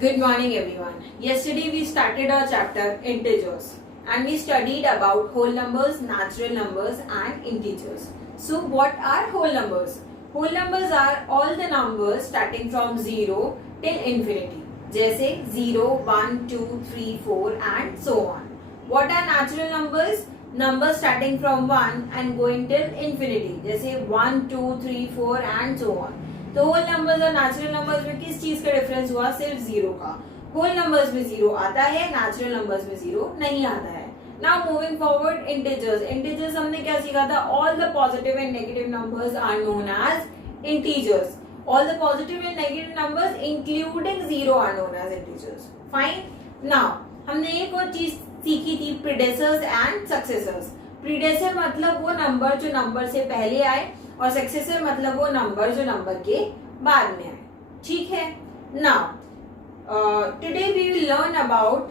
Good morning everyone. Yesterday we started our chapter integers and we studied about whole numbers, natural numbers and integers. So what are whole numbers? Whole numbers are all the numbers starting from 0 till infinity. जैसे 0, 1, 2, 3, 4 and so on. What are natural numbers? Numbers starting from 1 and going till infinity. जैसे 1, 2, 3, 4 and so on. तो whole numbers और natural numbers में किस चीज का difference हुआ? सिर्फ जीरो का. होल नंबर्स में जीरो आता है, नेचुरल नंबर्स में जीरो नहीं आता है. Now moving forward, integers. Integers हमने क्या सीखा था? All the positive and negative numbers are known as integers. All the positive and negative numbers including zero are known as integers. Fine. Now हमने एक और चीज सीखी थी, प्रीडेसेसर्स एंड सक्सेसर्स. प्रीडेसेसर मतलब वो नंबर जो नंबर से पहले आए और सक्सेसर मतलब वो नंबर जो नंबर के बाद में आए. ठीक है. Now today we will learn about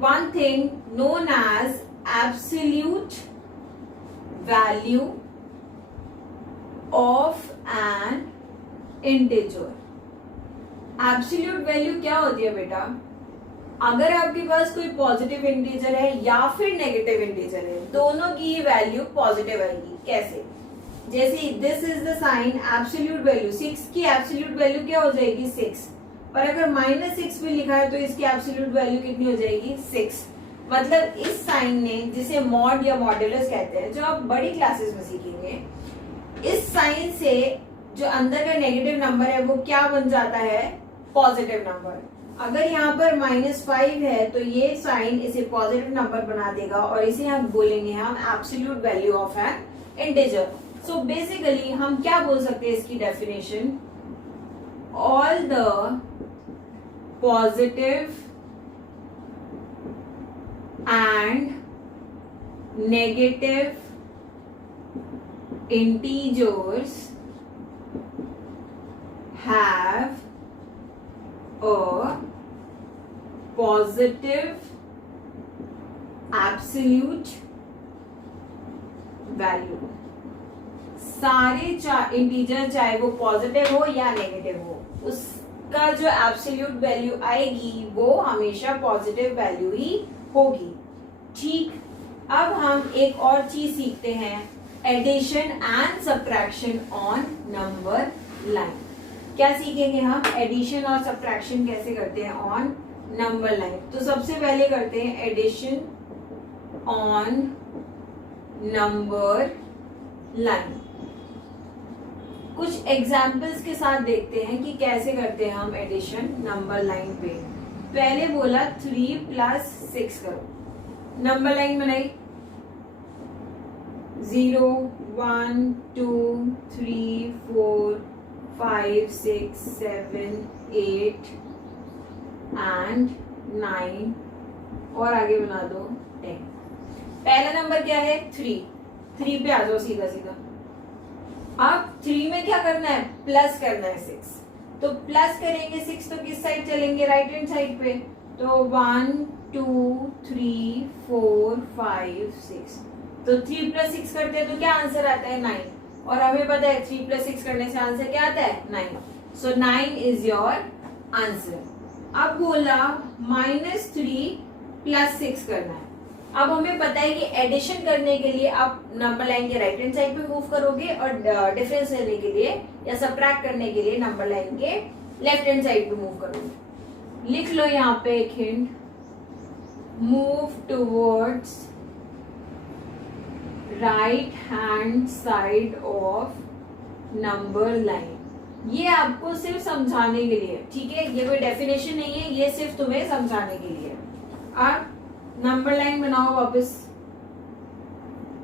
one thing known as absolute value of an integer. Absolute value क्या होती है बेटा? अगर आपके पास कोई पॉजिटिव इंटीजर है या फिर नेगेटिव इंटीजर है, दोनों की वैल्यू पॉजिटिव आएगी. कैसे? जैसे this is the sign absolute value. 6 की एब्सोल्यूट वैल्यू क्या हो जाएगी? 6. और अगर -6 भी लिखा है तो इसकी एब्सोल्यूट वैल्यू कितनी हो जाएगी? 6. मतलब इस साइन ने, जिसे मॉड या मॉड्यूलस कहते हैं, जो आप बड़ी क्लासेस में सीखेंगे, इस साइन से जो अंदर का नेगेटिव नंबर है वो क्या बन जाता है? Positive number. अगर यहाँ पर -5 है तो ये साइन इसे पॉजिटिव नंबर बना देगा और इसे हम बोलेंगे हम absolute value of an integer. So basically हम क्या बोल सकते हैं इसकी definition? All the positive and negative integers have a positive absolute value. सारे इंटीजर चाहे वो पॉजिटिव हो या नेगेटिव हो, उसका जो एब्सोल्यूट वैल्यू आएगी वो हमेशा पॉजिटिव वैल्यू ही होगी. ठीक. अब हम एक और चीज सीखते हैं, addition and subtraction on number line. क्या सीखेंगे हम? एडिशन और सब्ट्रैक्शन कैसे करते हैं ऑन नंबर लाइन. तो सबसे पहले करते हैं एडिशन ऑन नंबर लाइन. कुछ एग्जाम्पल्स के साथ देखते हैं कि कैसे करते हैं हम एडिशन नंबर लाइन पे. पहले बोला 3 + 6 करो. नंबर लाइन बनाई. 0, 1, 2, 3, 4, 5, 6, 7, 8 एंड 9 और आगे बना दो 10. पहला नंबर क्या है? 3. 3 पे आ जाओ सीधा सीधा. अब 3 में क्या करना है? प्लस करना है 6. तो प्लस करेंगे 6 तो किस साइड चलेंगे? राइट हैंड साइड पे. तो 1, 2, 3, 4, 5, 6. तो 3 + 6 करते हैं तो क्या आंसर आता है? 9. और हमें पता है 3 + 6 करने से आंसर क्या आता है? 9. सो 9 इज योर आंसर. अब बोला -3 + 6 करना है. अब हमें पता है कि एडिशन करने के लिए आप नंबर लाइन के राइट हैंड साइड पे मूव करोगे और डिफरेंस लेने के लिए या सब्ट्रैक्ट करने के लिए नंबर लाइन के लेफ्ट हैंड साइड पे मूव करोगे. लिख लो यहाँ पे एक hint, move towards right hand side of number line. ये आपको सिर्फ समझाने के लिए, ठीक है? ये कोई डेफिनेशन नहीं है, ये सिर्फ तुम्हें समझाने के लिए. अब नंबर लाइन बनाओ वापस.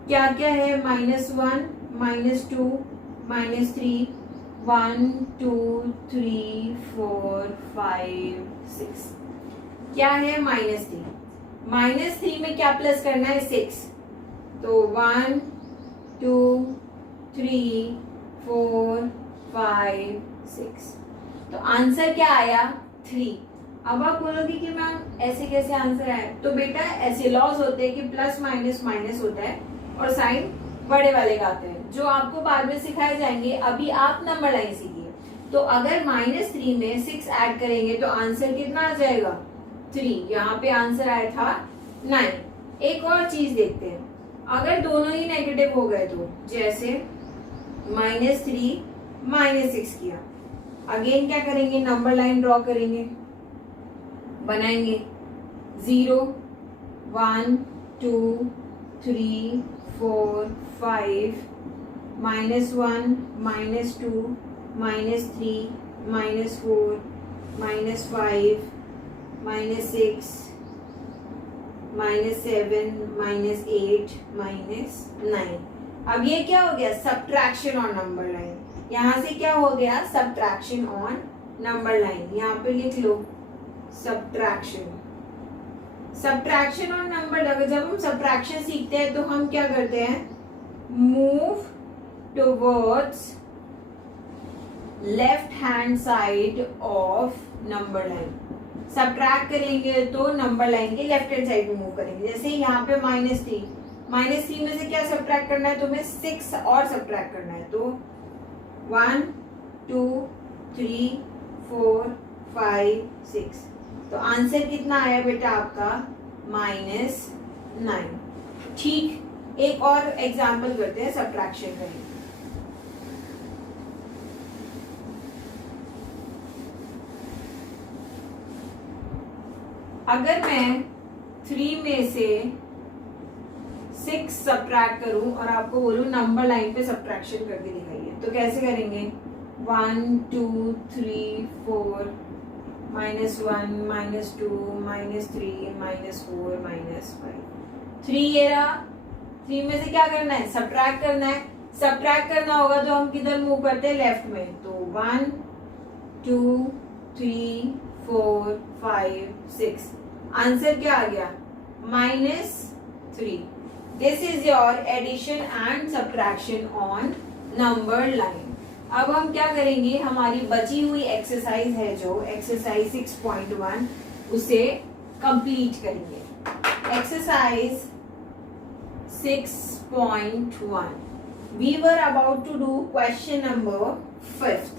क्या क्या है? -1, -2, -3, 1, 2, 3, 4, 5, 6. क्या है? -3. -3 में क्या प्लस करना है? 6. तो 1, 2, 3, 4, 5, 6. तो आंसर क्या आया? 3. अब आप बोलोगे कि मैम ऐसे कैसे आंसर आए? तो बेटा ऐसे लॉज होते हैं कि प्लस माइनस माइनस होता है और साइन बड़े वाले का आते हैं, जो आपको बाद में सिखाए जाएंगे. अभी आप नंबर लाइन सीखिए. तो अगर -3 में 6 ऐड करेंगे तो आंसर कितना आ जाएगा 3। यहाँ पे आंसर आया था 9। एक और चीज देखते हैं, अगर दोनों ही नेगेटिव हो गए तो जैसे -3 -6 किया, अगेन क्या करेंगे, नंबर लाइन ड्रॉ करेंगे, बनाएंगे 0 1 2 3 4 5 -1 -2 -3 -4 -5 -6 -7 -8 -9। अब ये क्या हो गया, सब्ट्रैक्शन ऑन नंबर लाइन। यहां से क्या हो गया, सब्ट्रैक्शन ऑन नंबर लाइन। यहाँ पे लिख लो subtraction. Subtraction on number line, जब हम सब्ट्रैक्शन सीखते हैं तो हम क्या करते हैं, move towards left hand side of number line. Subtract करेंगे तो नंबर लाइन के लेफ्ट हैंड साइड में मूव करेंगे। जैसे यहाँ पे -3 -3 में से क्या सब्ट्रैक्ट करना है, तुम्हें 6 और सब्ट्रैक्ट करना है। तो 1 2 3 4 5 6, तो आंसर कितना आया बेटा आपका -9। ठीक, एक और एग्जाम्पल करते हैं सब्ट्रैक्शन का। अगर मैं 3 में से 6 सब्ट्रैक्ट करूं और आपको बोलूं नंबर लाइन पे सब्ट्रैक्शन करके दिखाइए, तो कैसे करेंगे, 1 2 3 4 -1 -2 -3 -4 -5 3 ये रहा। 3 में से क्या करना है, सब्ट्रैक्ट करना है। सब्ट्रैक्ट करना होगा तो हम किधर मूव करते हैं, लेफ्ट में। तो 1 2 3 4 5 6, आंसर क्या आ गया, -3। This is your addition and subtraction on number line. अब हम क्या करेंगे, हमारी बची हुई एक्सरसाइज है जो एक्सरसाइज 6.1, उसे कंप्लीट करेंगे। Exercise 6.1, we were about to do question number 5।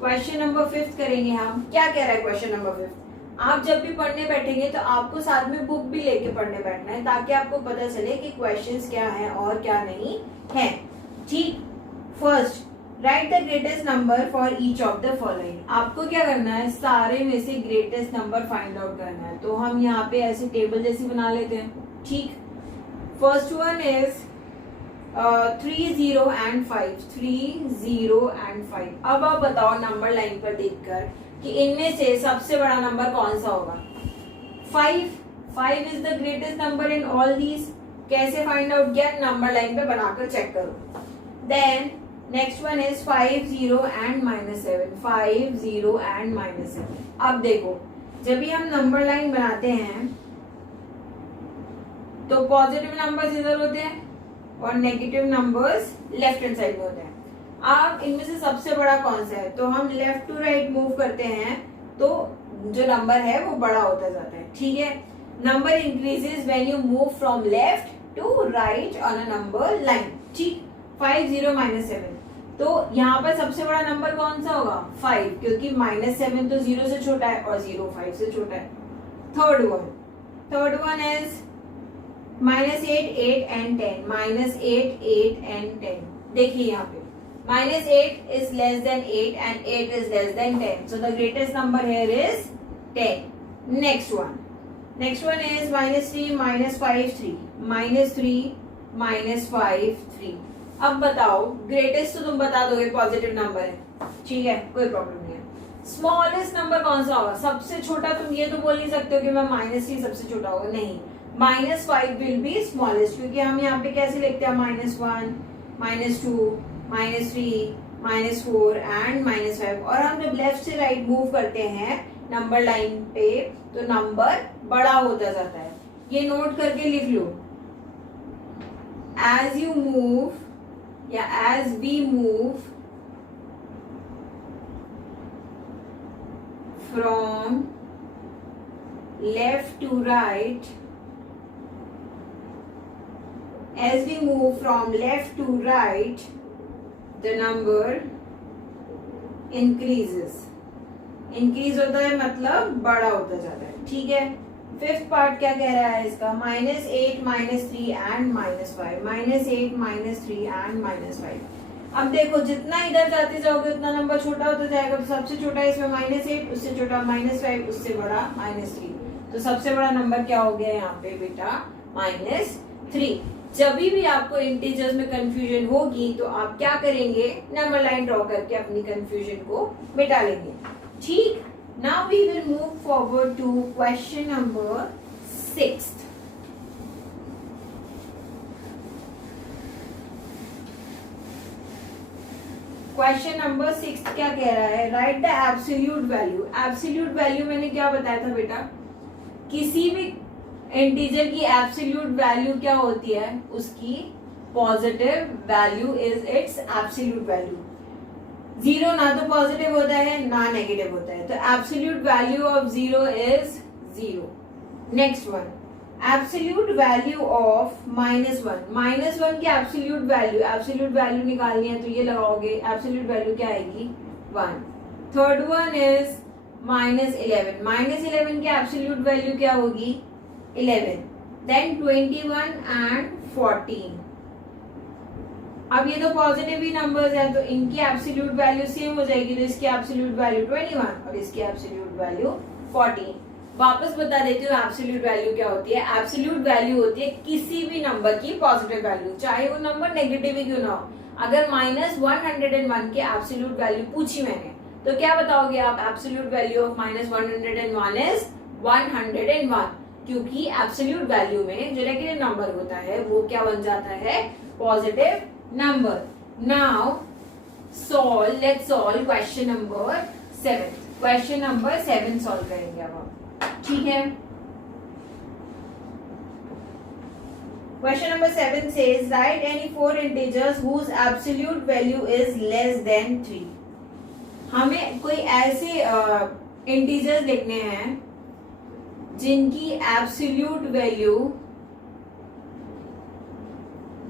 Question number 5 करेंगे हम। क्या कह रहा है क्वेश्चन नंबर 5, आप जब भी पढ़ने बैठेंगे तो आपको साथ में बुक भी लेके पढ़ने बैठना है, ताकि आपको पता चले कि क्वेश्चंस क्या है और क्या नहीं है। ठीक, first right the greatest number for each of the following. आपको क्या करना है, सारे में से ग्रेटेस्ट नंबर फाइंड आउट करना है। तो हम यहाँ पे ऐसे टेबल जैसी बना लेते हैं। ठीक, first one is 3 0 and 5, 3 0 and 5। अब आप बताओ नंबर लाइन पर देखकर कि इनमें से सबसे बड़ा नंबर कौन सा होगा। 5 is the greatest number in all these. कैसे फाइंड आउट किया, नंबर लाइन पे बनाकर चेक करो। Then next one is 5 0 and -7, 5 0 and -7। अब देखो, जब भी हम नंबर लाइन बनाते हैं तो पॉजिटिव नंबर्स इधर होते हैं और negative numbers left hand side में होते हैं। अब इनमें से सबसे बड़ा कौन सा है, तो हम लेफ्ट टू राइट मूव करते हैं तो जो नंबर है वो बड़ा होता जाता है। ठीक है, number increases when you move from left to right on a number line. ठीक, 5 0 -7, तो यहाँ पर सबसे बड़ा नंबर कौन सा होगा, 5, क्योंकि -7 तो 0 से छोटा है और 0 5 से छोटा है। Third one is -8 8 and 10, -8 8 and 10। देखिए यहाँ पे -8 is less than 8 and 8 is less than 10, so the greatest number here is 10. Next one is -3 -5 3, -3 -5 3। अब बताओ, ग्रेटेस्ट तो तुम बता दोगे पॉजिटिव नंबर है, ठीक है, कोई प्रॉब्लम नहीं है। स्मॉलेस्ट नंबर कौन सा होगा, सबसे छोटा। तुम ये तो बोल नहीं सकते हो कि मैं -3 सबसे छोटा होगा, नहीं, -5 विल बी स्मॉलेस्ट, क्योंकि हम यहाँ पे कैसे लिखते हैं, -1 -2 -3 -4 एंड -5। और हम जब लेफ्ट से राइट मूव करते हैं नंबर लाइन पे तो नंबर बड़ा होता जाता है। ये नोट करके लिख लो, एज यू मूव या as we move from left to right, as we move from left to right, the number increases, increase होता है मतलब बड़ा होता जाता है, ठीक है। फिफ्थ पार्ट क्या कह रहा है इसका, -8 -3 एंड -5, -8 -3 एंड -5। अब देखो जितना इधर जाते जाओगे उतना नंबर छोटा होता जाएगा, तो सबसे छोटा इसमें -8, उससे छोटा -5, उससे बड़ा -3, तो सबसे बड़ा नंबर क्या हो गया यहाँ पे बेटा, -3। जब भी आपको इंटीजर्स में कंफ्यूजन होगी तो आप क्या करेंगे, नंबर लाइन ड्रॉ करके अपनी कंफ्यूजन को मिटा लेंगे, ठीक। Now we will move forward to question number 6। Question number 6 क्या कह रहा है, right the absolute value. Absolute value मैंने क्या बताया था बेटा, किसी भी इंटीजर की एब्सोल्यूट वैल्यू क्या होती है, उसकी positive value is it's absolute value. Zero ना तो पॉजिटिव होता है ना नेगेटिव होता है, तो absolute value of zero is zero. Next one, absolute value of -1। -1 की एब्सोल्यूट वैल्यू निकालनी है तो ये लगाओगे, एब्सोल्यूट वैल्यू क्या आएगी, 1। Third one is -11। -11 की एब्सोल्यूट वैल्यू क्या होगी, 11। Then 21 and 14। अब ये तो पॉजिटिव ही नंबर्स हैं तो इनकी एब्सोल्यूट वैल्यू सेम हो जाएगी, तो इसकी एब्सोल्यूट वैल्यू 21 और इसकी एब्सोल्यूट वैल्यू 14। वापस बता देती हूँ एब्सोल्यूट वैल्यू क्या होती है। एब्सोल्यूट वैल्यू होती है किसी भी नंबर की पॉजिटिव वैल्यू, चाहे वो नंबर नेगेटिव ही क्यों ना हो। अगर -101 की एब्सोल्यूट वैल्यू पूछी मैंने तो क्या बताओगे आप, एब्सोल्यूट वैल्यू ऑफ -101 इज 101, क्योंकि एब्सोल्यूट वैल्यू में जो नेगेटिव नंबर होता है वो क्या बन जाता है, positive number. Now let's solve question number 7। Question number 7 solve करेंगे अब हम, ठीक है। Question number 7 says write any 4 integers whose absolute value is less than 3। हमें कोई ऐसे इंटीजर्स लिखने हैं जिनकी एब्सोल्यूट वैल्यू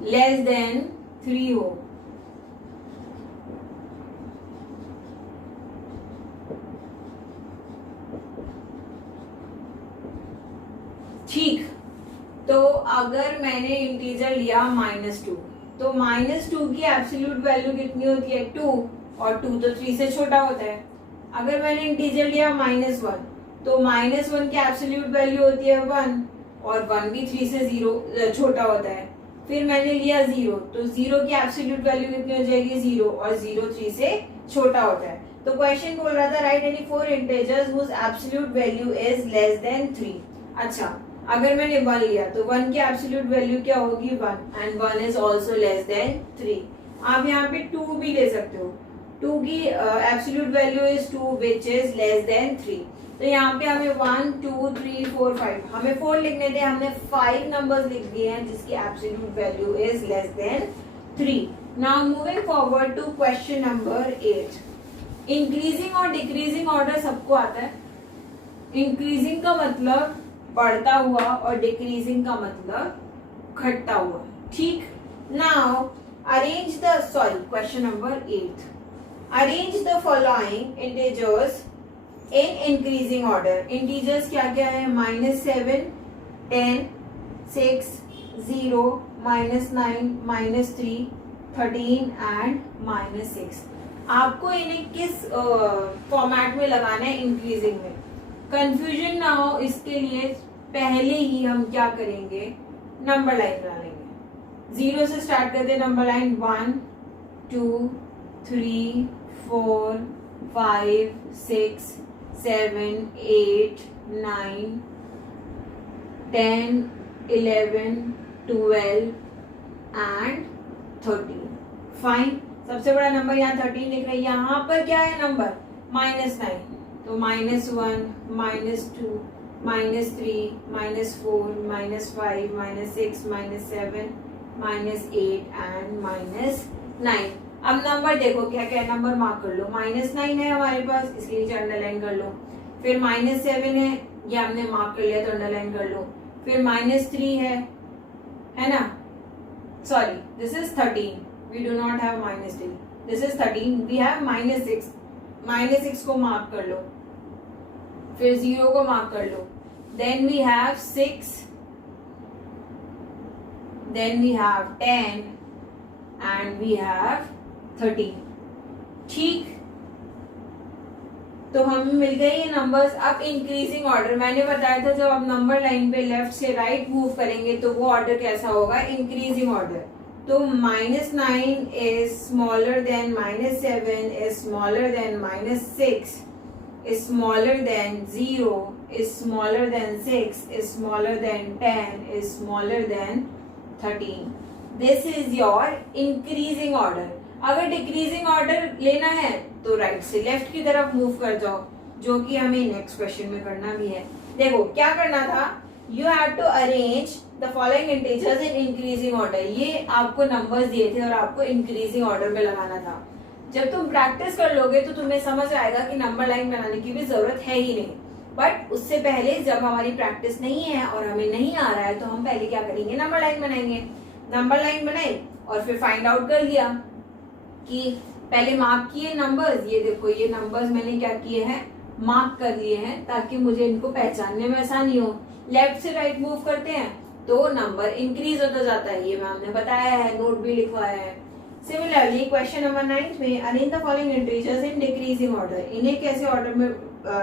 लेस देन 3 हो। ठीक, तो अगर मैंने इंटीजर लिया -2 तो -2 की एब्सोल्यूट वैल्यू कितनी होती है, 2, और 2 तो 3 से छोटा होता है। अगर मैंने इंटीजर लिया -1 तो -1 की एब्सोल्यूट वैल्यू होती है 1 और 1 भी 3 से 0 छोटा होता है। फिर मैंने लिया 0 तो 0 की एब्सोल्यूट वैल्यू कितनी हो जाएगी, 0, और 0 3 से छोटा होता है। तो क्वेश्चन बोल रहा था right any 4 integers whose absolute value is less than 3। अच्छा, अगर मैंने 1 लिया तो 1 की एब्सोल्यूट वैल्यू क्या होगी, 1, and 1 is also less than 3। आप यहाँ पे 2 भी ले सकते हो, 2 की absolute value is 2 which is less than 3। तो यहाँ पे हमें 1 2 3 4 5, हमें 4 लिखने थे, हमने 5 नंबर्स लिख दिए हैं जिसकी absolute value is less than 3। Now moving forward to question number 8। Increasing और डिक्रीजिंग ऑर्डर सबको आता है। इंक्रीजिंग का मतलब बढ़ता हुआ और डिक्रीजिंग का मतलब घटता हुआ, ठीक। Now question number 8, arrange the following integers in increasing order. Integers क्या क्या है, -7, 10, 6, 0, -9, -3, 13 एंड -6। आपको इन्हें किस फॉर्मेट में लगाना है, इंक्रीजिंग में। कंफ्यूजन ना हो इसके लिए पहले ही हम क्या करेंगे, नंबर लाइन बना लेंगे। 0 से स्टार्ट करते हैं नंबर लाइन, 1 2 3 4 5 6 7 8 9 10 11 12 एंड 13। फाइन, सबसे बड़ा नंबर यहाँ 13 लिख रहे हैं। यहाँ पर क्या है नंबर, -9, तो -1 -2 -3 -4 -5 -6 -7 -8 एंड -9। अब नंबर देखो क्या क्या नंबर मार्क कर लो। -9 है हमारे पास, इसके नीचे अंडरलाइन कर लो। फिर -7 है, ये हमने मार्क कर लिया तो अंडरलाइन कर लो। फिर -3 है ना, sorry this is 13, we do not have -3, this is 13, we have -6, -6 को मार्क कर लो, फिर 0 को मार्क कर लो, then we have 6, then we have 10 and we have 13। ठीक, तो हमें मिल गए ये नंबर्स। अब इंक्रीजिंग ऑर्डर, मैंने बताया था जब आप नंबर लाइन पे लेफ्ट से राइट मूव करेंगे तो वो ऑर्डर कैसा होगा, इंक्रीजिंग ऑर्डर। तो -9 is smaller than -7 is smaller than -6 is smaller than 0 is smaller than 6 is smaller than 10 is smaller than 13. This is your increasing order. अगर decreasing order लेना है तो राइट से लेफ्ट की तरफ मूव कर जाओ, जो कि हमें नेक्स्ट क्वेश्चन में करना भी है। देखो क्या करना था, you have to arrange the following integers in increasing order. ये आपको नंबर्स दिए थे और आपको इंक्रीजिंग ऑर्डर में लगाना था। जब तुम प्रैक्टिस कर लोगे तो तुम्हें समझ आएगा कि नंबर लाइन बनाने की भी जरूरत है ही नहीं। बट उससे पहले जब हमारी प्रैक्टिस नहीं है और हमें नहीं आ रहा है तो हम पहले क्या करेंगे, नंबर लाइन बनाएंगे। नंबर लाइन बनाई और फिर फाइंड आउट कर लिया कि पहले मार्क किए नंबर्स, ये देखो ये नंबर्स मैंने क्या किए हैं, मार्क कर लिए हैं ताकि मुझे इनको पहचानने में आसानी हो। लेफ्ट से राइट मूव करते हैं तो नंबर इंक्रीज होता जाता है, ये मैम ने बताया है, नोट भी लिखवाया है। सिमिलरली क्वेश्चन नंबर 9 में arrange the following integers in decreasing order. इन्हें कैसे ऑर्डर में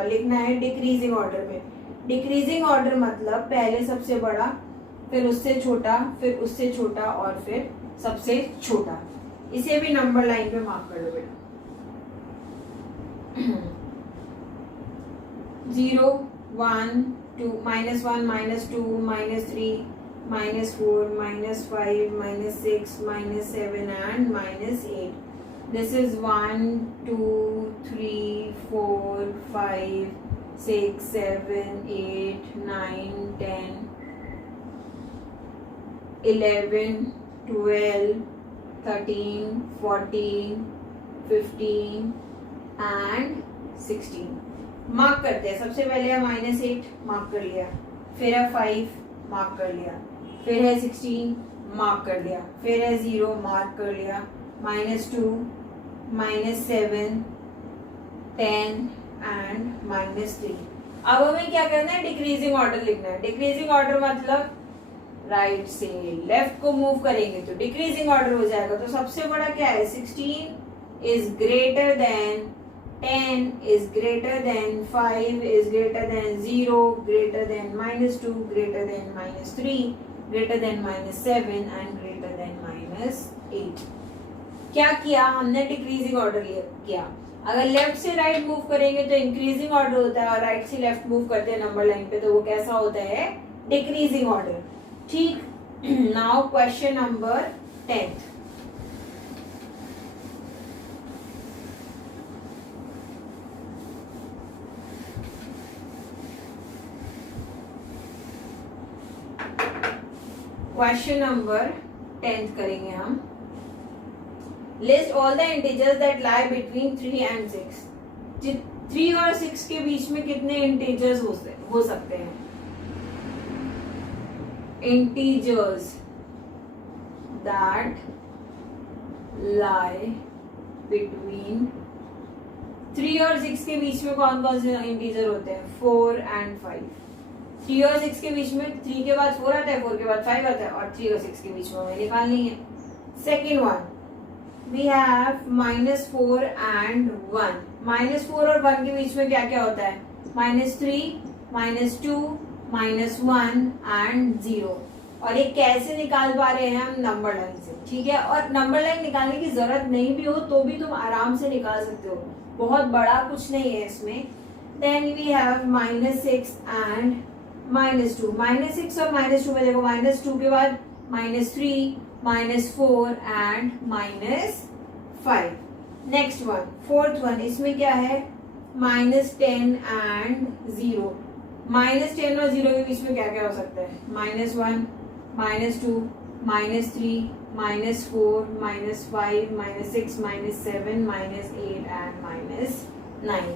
लिखना है, डिक्रीजिंग ऑर्डर में। डिक्रीजिंग ऑर्डर मतलब पहले सबसे बड़ा, फिर उससे छोटा, फिर उससे छोटा और फिर सबसे छोटा। इसे भी नंबर लाइन पे मार्क कर लो बेटा। 0 1 2 -1 -2 -3 -4 -5 -6 -7 and -8. This is 1 2 3 4 5 6 7 8 9 10 11 12 13 14 15 and 16। Mark करते हैं। सबसे पहले है -8 मार्क कर लिया, फिर है 5 मार्क कर लिया, फिर है 16 मार्क कर लिया, फिर है 0 मार्क कर लिया, -2 -7 10 एंड -3। अब हमें क्या करना है, डिक्रीजिंग ऑर्डर लिखना है। डिक्रीजिंग ऑर्डर मतलब राइट से लेफ्ट को मूव करेंगे तो डिक्रीजिंग ऑर्डर हो जाएगा। तो सबसे बड़ा क्या है, 16 is greater than 10 is greater than 5 is greater than 0 greater than -2 greater than -3 greater than -7 and greater than -8। क्या किया हमने, डिक्रीजिंग ऑर्डर किया। अगर लेफ्ट से राइट मूव करेंगे तो इंक्रीजिंग ऑर्डर होता है और राइट से लेफ्ट मूव करते हैं नंबर लाइन पे तो वो कैसा होता है, डिक्रीजिंग ऑर्डर। ठीक, now question number 10। Question number 10 करेंगे हम। List all the integers that lie between 3 and 6। 3 और 6 के बीच में कितने इंटीजर्स हो सकते हैं, इंटीजर्स दैट लाई बिटवीन 3 और 6 के बीच में कौन कौन से इंटीजर होते हैं, 4 and 5। 3 और 6 के बीच में 3 के बाद 4 आता है, 4 के बाद 5 आता है और 3 और 6 के बीच में हमें निकालनी है। Second one, we have -4 and 1। -4 और 1 के बीच में क्या क्या होता है, -3 -2 -1 and 0। और ये कैसे निकाल पा रहे हैं हम, नंबर लाइन से। ठीक है, और नंबर लाइन निकालने की जरूरत नहीं भी हो तो भी तुम आराम से निकाल सकते हो, बहुत बड़ा कुछ नहीं है इसमें। Then we have -6 and -2। -6 और -2 में देखो, -2 के बाद -3 -4 and -5। Next one, fourth one, इसमें क्या है, -10 and 0। -10 और 0 के बीच में क्या क्या हो सकता है, -1 -2 -3 -4 -5 -6 -7 -8 and -9।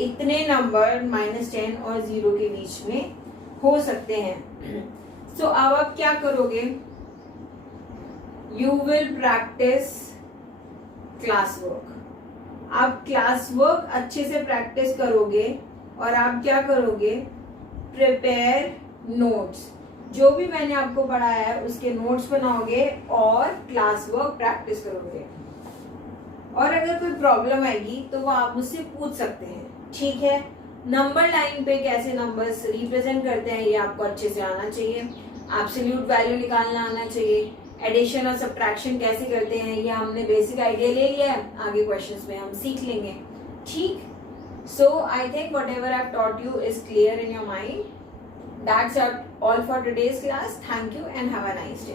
इतने नंबर -10 और 0 के बीच में हो सकते हैं। सो अब आप क्या करोगे, you will practice class work. आप क्लास वर्क अच्छे से प्रैक्टिस करोगे और आप क्या करोगे, प्रिपेयर नोट्स, जो भी मैंने आपको पढ़ाया है उसके नोट्स बनाओगे और क्लास वर्क प्रैक्टिस करोगे। और अगर कोई प्रॉब्लम आएगी तो वो आप मुझसे पूछ सकते हैं, ठीक है। नंबर लाइन पे कैसे नंबर्स रिप्रेजेंट करते हैं ये आपको अच्छे से आना चाहिए। एब्सोल्यूट वैल्यू निकालना आना चाहिए। एडिशन और सब्ट्रैक्शन कैसे करते हैं ये हमने बेसिक आइडिया ले लिया है, आगे क्वेश्चंस में हम सीख लेंगे, ठीक। So I think whatever I taught you is clear in your mind. That's all for today's class. Thank you and have a nice day.